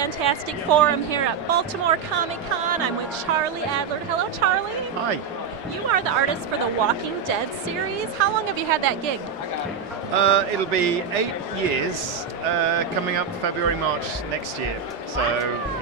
fantastic forum here at Baltimore Comic Con. I'm with Charlie Adlard. Hello, Charlie. Hi. You are the artist for the Walking Dead series. How long have you had that gig? It'll be 8 years coming up February, March next year. So,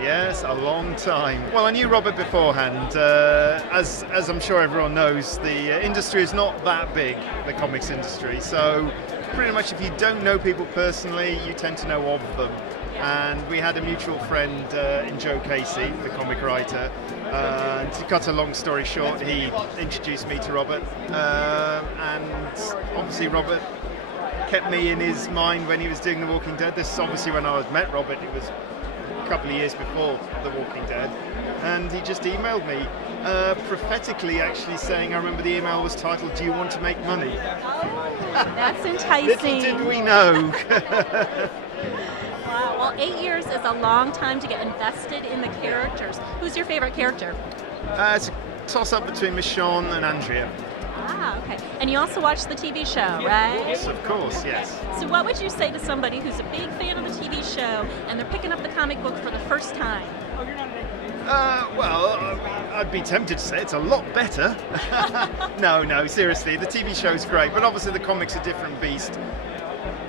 yes, a long time. Well, I knew Robert beforehand. As I'm sure everyone knows, the industry is not that big, the comics industry. So, pretty much if you don't know people personally, you tend to know of them. And we had a mutual friend in Joe Casey, the comic writer. And to cut a long story short, he introduced me to Robert. And obviously Robert kept me in his mind when he was doing The Walking Dead. This is obviously when I met Robert. It was a couple of years before The Walking Dead. And he just emailed me, prophetically actually saying, I remember the email was titled, "Do you want to make money?" That's enticing. Little did we know. Wow, well, 8 years is a long time to get invested in the characters. Who's your favorite character? It's a toss-up between Michonne and Andrea. Ah, okay. And you also watch the TV show, right? Yes, of course, yes. So what would you say to somebody who's a big fan of the TV show and they're picking up the comic book for the first time? Well, I'd be tempted to say it's a lot better. No, seriously, the TV show's great, but obviously the comic's a different beast.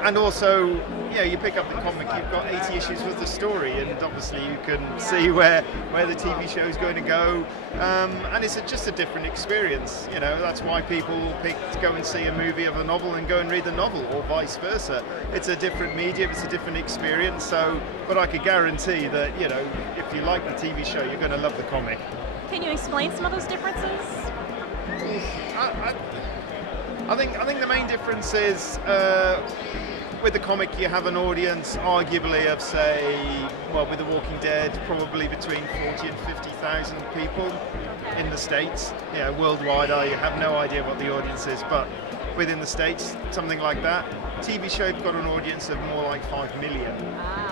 And also, you pick up the comic, you've got 80 issues worth of story, and obviously you can see where the TV show is going to go. And it's just a different experience. That's why people pick to go and see a movie of a novel and go and read the novel, or vice versa. It's a different medium, it's a different experience. So, but I could guarantee that, if you like the TV show, you're going to love the comic. Can you explain some of those differences? I think the main difference is with the comic you have an audience arguably of, say, with The Walking Dead, probably between 40 and 50,000 people in the States. Worldwide I have no idea what the audience is, but within the States, something like that. TV show, you've got an audience of more like 5 million.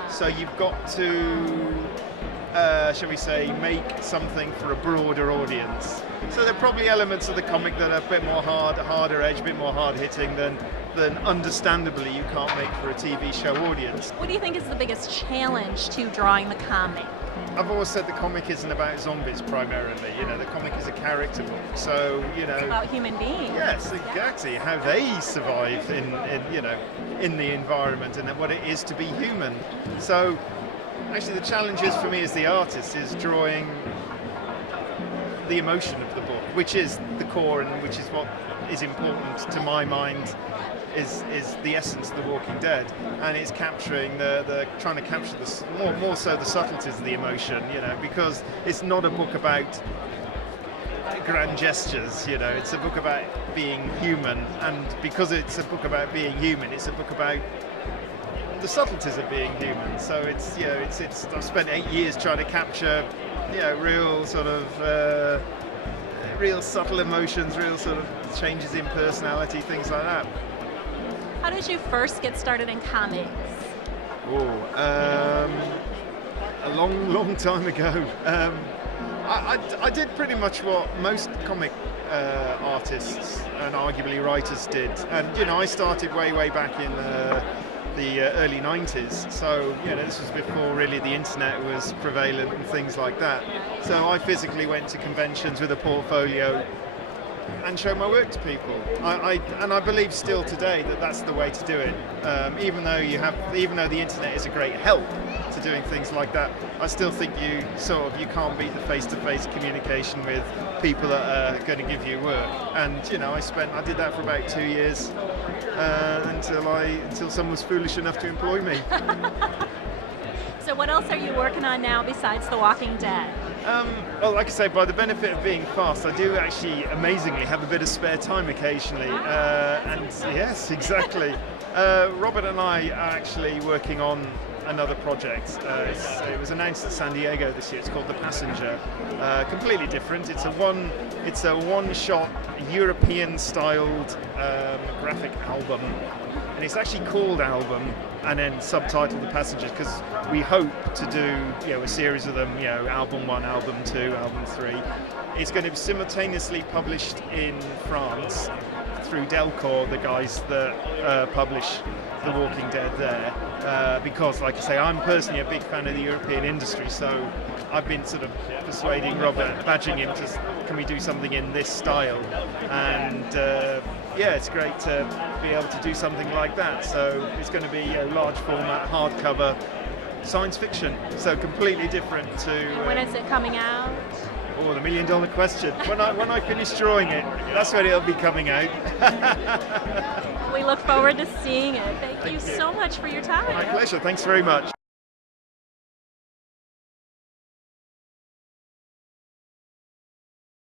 So you've got to, shall we say, make something for a broader audience. So there are probably elements of the comic that are a bit more harder edge, a bit more hard-hitting than understandably you can't make for a TV show audience. What do you think is the biggest challenge to drawing the comic? I've always said the comic isn't about zombies primarily. The comic is a character book. So, It's about human beings. Yes, exactly. How they survive in the environment and what it is to be human. So, actually, the challenge is for me as the artist is drawing the emotion of the book, which is the core and which is what is important to my mind. Is the essence of The Walking Dead, and it's capturing trying to capture more so the subtleties of the emotion, because it's not a book about grand gestures, it's a book about being human, and because it's a book about being human, it's a book about the subtleties of being human. So it's I've spent 8 years trying to capture real sort of real subtle emotions, real sort of changes in personality, things like that. How did you first get started in comics? A long time ago. I did pretty much what most comic artists and arguably writers did, and I started way back in the early 90s. So this was before really the internet was prevalent and things like that. So I physically went to conventions with a portfolio and show my work to people. I believe still today that that's the way to do it. Even though the internet is a great help to doing things like that, I still think you can't beat the face-to-face communication with people that are going to give you work. And I did that for about 2 years until someone was foolish enough to employ me. So what else are you working on now besides The Walking Dead? Well, like I say, by the benefit of being fast, I do actually amazingly have a bit of spare time occasionally. And yes, exactly. Robert and I are actually working on another project. It was announced at San Diego this year. It's called The Passenger. Completely different. It's a one-shot European-styled graphic album, and it's actually called Album and then subtitled The Passengers because we hope to do a series of them. Album 1, Album 2, Album 3. It's going to be simultaneously published in France through Delcor, the guys that publish The Walking Dead there, because, like I say, I'm personally a big fan of the European industry, so I've been sort of persuading Robert, badging him to, can we do something in this style? And yeah, it's great to be able to do something like that. So it's going to be a large format, hardcover, science fiction, so completely different to... When is it coming out? Oh, the $1 million question. When I finish drawing it, that's when it'll be coming out. We look forward to seeing it. Thank you so much for your time. My pleasure. Thanks very much.